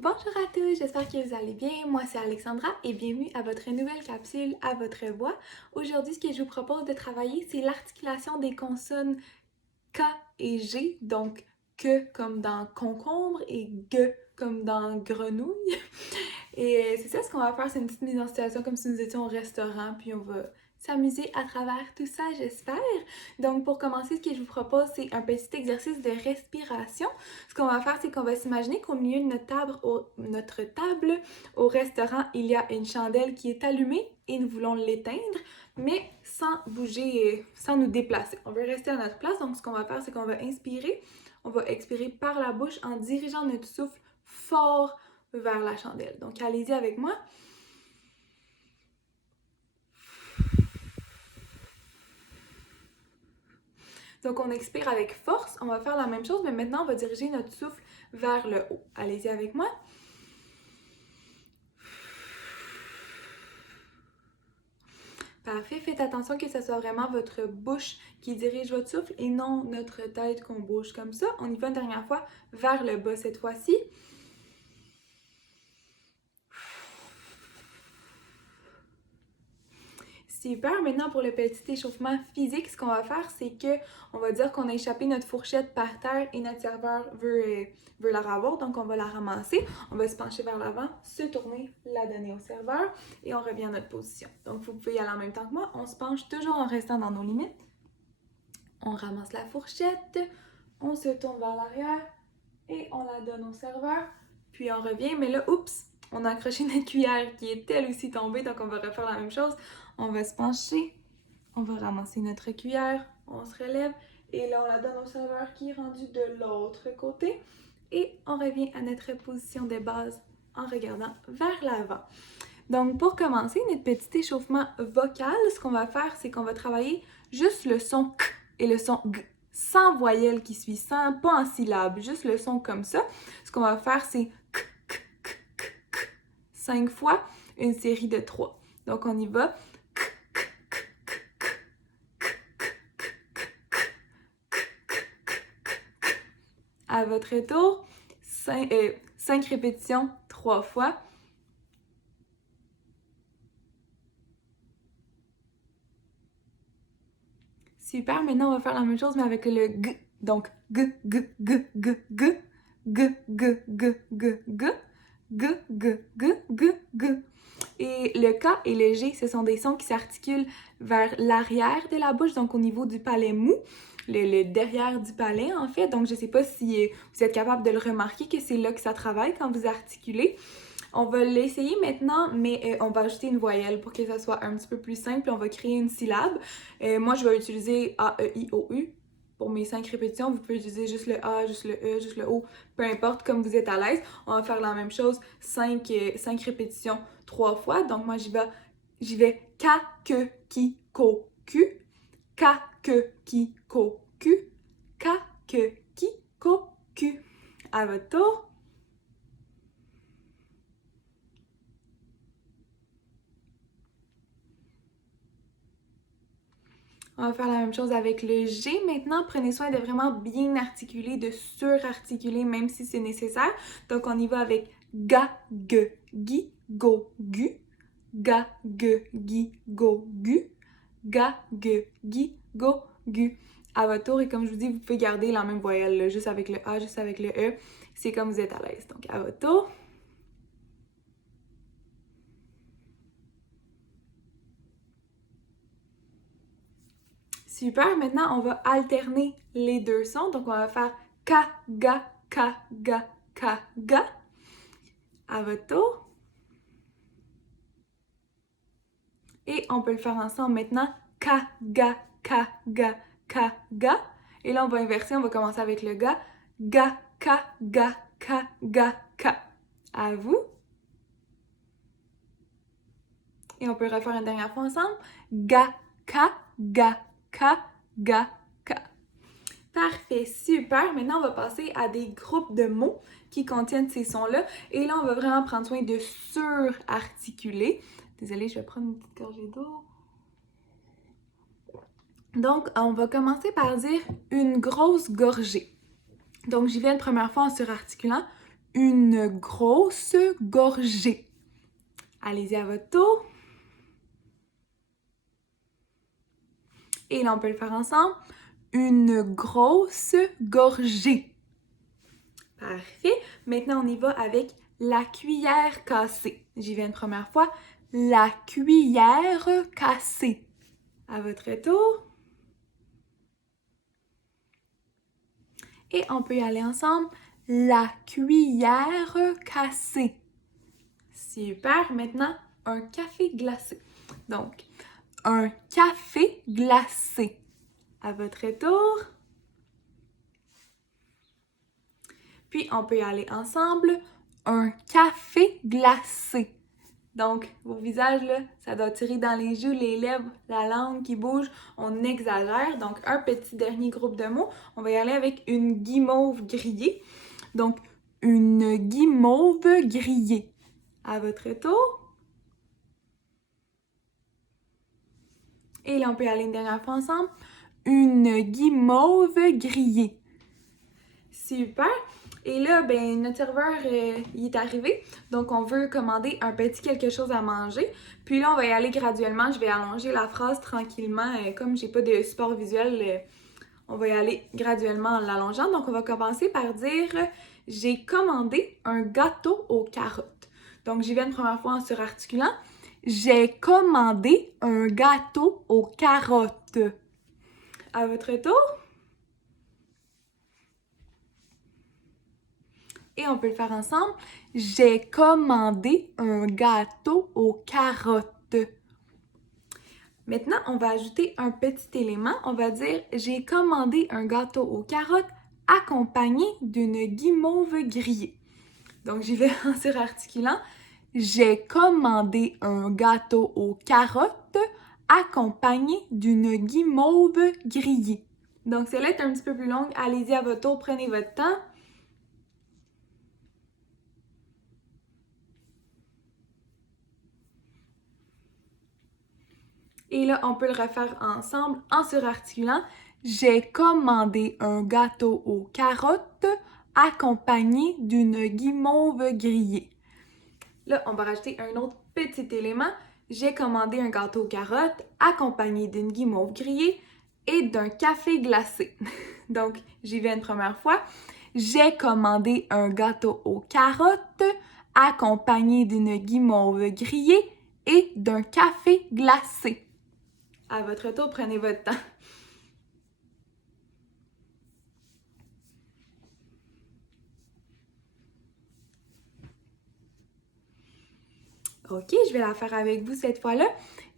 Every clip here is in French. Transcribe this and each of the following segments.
Bonjour à tous, j'espère que vous allez bien. Moi, c'est Alexandra et bienvenue à votre nouvelle capsule à votre voix. Aujourd'hui, ce que je vous propose de travailler, c'est l'articulation des consonnes K et G, donc que comme dans concombre et G comme dans grenouille. Et c'est ça ce qu'on va faire, c'est une petite mise en situation comme si nous étions au restaurant, puis on va s'amuser à travers tout ça, j'espère. Donc pour commencer, ce que je vous propose, c'est un petit exercice de respiration. Ce qu'on va faire, c'est qu'on va s'imaginer qu'au milieu de notre table au restaurant, il y a une chandelle qui est allumée et nous voulons l'éteindre, mais sans bouger, sans nous déplacer. On veut rester à notre place, donc ce qu'on va faire, c'est qu'on va inspirer, on va expirer par la bouche en dirigeant notre souffle fort vers la chandelle. Donc allez-y avec moi. Donc on expire avec force, on va faire la même chose, mais maintenant on va diriger notre souffle vers le haut. Allez-y avec moi. Parfait, faites attention que ce soit vraiment votre bouche qui dirige votre souffle et non notre tête qu'on bouge comme ça. On y va une dernière fois vers le bas cette fois-ci. Super, maintenant pour le petit échauffement physique, ce qu'on va faire, c'est que on va dire qu'on a échappé notre fourchette par terre et notre serveur veut la revoir, donc on va la ramasser, on va se pencher vers l'avant, se tourner, la donner au serveur et on revient à notre position. Donc vous pouvez y aller en même temps que moi, on se penche toujours en restant dans nos limites, on ramasse la fourchette, on se tourne vers l'arrière et on la donne au serveur, puis on revient, mais là, oups, on a accroché notre cuillère qui est elle aussi tombée, donc on va refaire la même chose. On va se pencher, on va ramasser notre cuillère, on se relève et là on la donne au serveur qui est rendu de l'autre côté et on revient à notre position de base en regardant vers l'avant. Donc pour commencer notre petit échauffement vocal, ce qu'on va faire, c'est qu'on va travailler juste le son K et le son G, sans voyelle qui suit, sans, pas en syllabe, juste le son comme ça. Ce qu'on va faire, c'est K, K, K, K, K, 5 fois, une série de 3. Donc on y va. À votre tour, 5 répétitions 3 fois. Super, maintenant on va faire la même chose mais avec le G. Donc G, G, G, G, G, G, G, G, G, G, G, G, G, G, G. Et le K et le G, ce sont des sons qui s'articulent vers l'arrière de la bouche, donc au niveau du palais mou, le derrière du palais en fait. Donc je sais pas si vous êtes capable de le remarquer que c'est là que ça travaille quand vous articulez. On va l'essayer maintenant, mais on va ajouter une voyelle pour que ça soit un petit peu plus simple. On va créer une syllabe. Moi, je vais utiliser A, E, I, O, U pour mes 5 répétitions. Vous pouvez utiliser juste le A, juste le E, juste le O, peu importe, comme vous êtes à l'aise. On va faire la même chose, 5 répétitions 3 fois. Donc moi, j'y vais K, que, ki, ko, ku. K, que, ki, ko, ku. K, que, ki, ko, ku. À votre tour. On va faire la même chose avec le G. Maintenant, prenez soin de vraiment bien articuler, de surarticuler, même si c'est nécessaire. Donc, on y va avec ga, ge, gi, go, gu. Ga, ge, gi, go, gu. Ga, ge, gi, go, gu. À votre tour, et comme je vous dis, vous pouvez garder la même voyelle, là, juste avec le A, juste avec le E. C'est comme vous êtes à l'aise. Donc, à votre tour. Super, maintenant on va alterner les deux sons. Donc on va faire ka, ga, ka, ga, ka, ga. À votre tour. Et on peut le faire ensemble maintenant. Ka, ga, ka, ga, ka, ga. Et là on va inverser, on va commencer avec le ga. Ga, ka, ga, ka, ga, ka. À vous. Et on peut refaire une dernière fois ensemble. Ga, ka, ga, ka, ga, ka. Parfait, super. Maintenant, on va passer à des groupes de mots qui contiennent ces sons-là. Et là, on va vraiment prendre soin de surarticuler. Désolée, je vais prendre une petite gorgée d'eau. Donc, on va commencer par dire une grosse gorgée. Donc, j'y vais une première fois en surarticulant. une grosse gorgée. Allez-y à votre tour. Et là, on peut le faire ensemble. Une grosse gorgée. Parfait. Maintenant, on y va avec la cuillère cassée. J'y vais une première fois. La cuillère cassée. À votre tour. Et on peut y aller ensemble. La cuillère cassée. Super. Maintenant, un café glacé. Donc, un café glacé. À votre tour. Puis, on peut y aller ensemble. Un café glacé. Donc, vos visages, là, ça doit tirer dans les joues, les lèvres, la langue qui bouge. On exagère. Donc, un petit dernier groupe de mots. On va y aller avec une guimauve grillée. Donc, une guimauve grillée. À votre tour. Et là, on peut y aller une dernière fois ensemble. Une guimauve grillée. Super! Et là, ben, notre serveur, il est arrivé. Donc, on veut commander un petit quelque chose à manger. Puis là, on va y aller graduellement. Je vais allonger la phrase tranquillement. Comme j'ai pas de support visuel, on va y aller graduellement en l'allongeant. Donc, on va commencer par dire « J'ai commandé un gâteau aux carottes ». Donc, j'y vais une première fois en surarticulant. « J'ai commandé un gâteau aux carottes ». À votre tour. Et on peut le faire ensemble. J'ai commandé un gâteau aux carottes. Maintenant, on va ajouter un petit élément. On va dire j'ai commandé un gâteau aux carottes accompagné d'une guimauve grillée. Donc, j'y vais en surarticulant. J'ai commandé un gâteau aux carottes accompagné d'une guimauve grillée. Donc, celle-là est un petit peu plus longue. Allez-y à votre tour, prenez votre temps. Et là, on peut le refaire ensemble en surarticulant. J'ai commandé un gâteau aux carottes accompagné d'une guimauve grillée. Là, on va rajouter un autre petit élément. J'ai commandé un gâteau aux carottes accompagné d'une guimauve grillée et d'un café glacé. Donc, j'y vais une première fois. J'ai commandé un gâteau aux carottes accompagné d'une guimauve grillée et d'un café glacé. À votre tour, prenez votre temps. Ok, je vais la faire avec vous cette fois-là.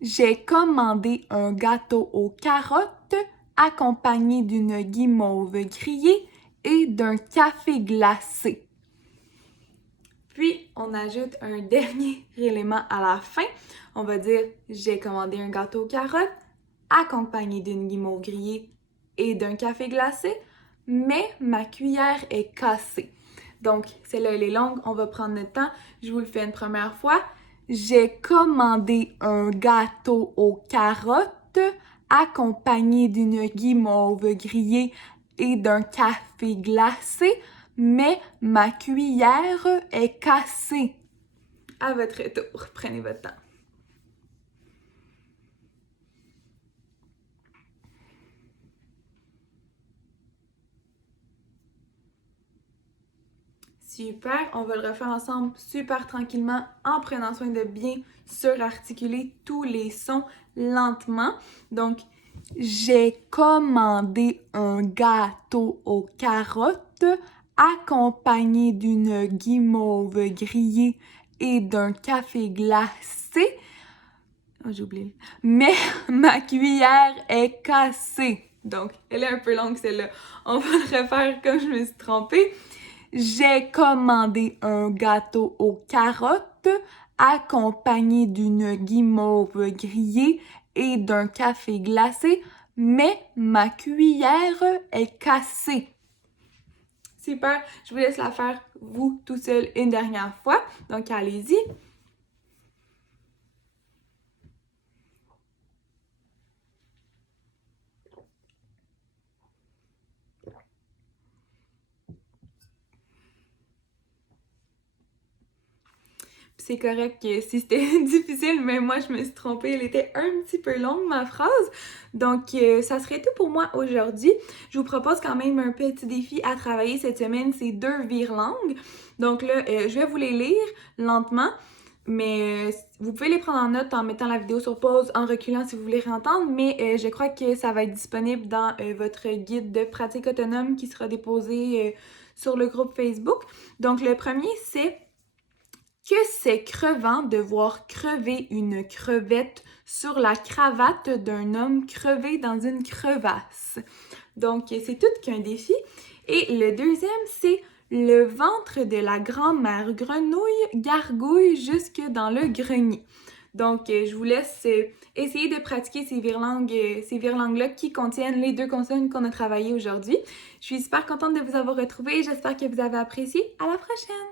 J'ai commandé un gâteau aux carottes accompagné d'une guimauve grillée et d'un café glacé. Puis, on ajoute un dernier élément à la fin. On va dire j'ai commandé un gâteau aux carottes accompagné d'une guimauve grillée et d'un café glacé, mais ma cuillère est cassée. Donc, celle-là, elle est longue, on va prendre notre temps. Je vous le fais une première fois. J'ai commandé un gâteau aux carottes accompagné d'une guimauve grillée et d'un café glacé, mais ma cuillère est cassée. À votre tour, prenez votre temps. Super, on va le refaire ensemble super tranquillement en prenant soin de bien surarticuler tous les sons lentement. Donc, j'ai commandé un gâteau aux carottes accompagné d'une guimauve grillée et d'un café glacé. Oh, j'ai oublié. Mais ma cuillère est cassée. Donc, elle est un peu longue celle-là. On va le refaire comme je me suis trompée. J'ai commandé un gâteau aux carottes accompagné d'une guimauve grillée et d'un café glacé, mais ma cuillère est cassée. Super, je vous laisse la faire vous tout seul une dernière fois. Donc allez-y. c'est correct si c'était difficile, mais moi je me suis trompée, elle était un petit peu longue ma phrase. Donc ça serait tout pour moi aujourd'hui. Je vous propose quand même un petit défi à travailler cette semaine, c'est 2 virelangues. Donc là, je vais vous les lire lentement. Mais vous pouvez les prendre en note en mettant la vidéo sur pause, en reculant si vous voulez réentendre, mais je crois que ça va être disponible dans votre guide de pratique autonome qui sera déposé sur le groupe Facebook. Donc le premier, c'est que c'est crevant de voir crever une crevette sur la cravate d'un homme crevé dans une crevasse. Donc c'est tout qu'un défi. Et le deuxième, c'est le ventre de la grand-mère grenouille gargouille jusque dans le grenier. Donc, je vous laisse essayer de pratiquer ces virelangues-là qui contiennent les 2 consonnes qu'on a travaillées aujourd'hui. Je suis super contente de vous avoir retrouvés. J'espère que vous avez apprécié. À la prochaine!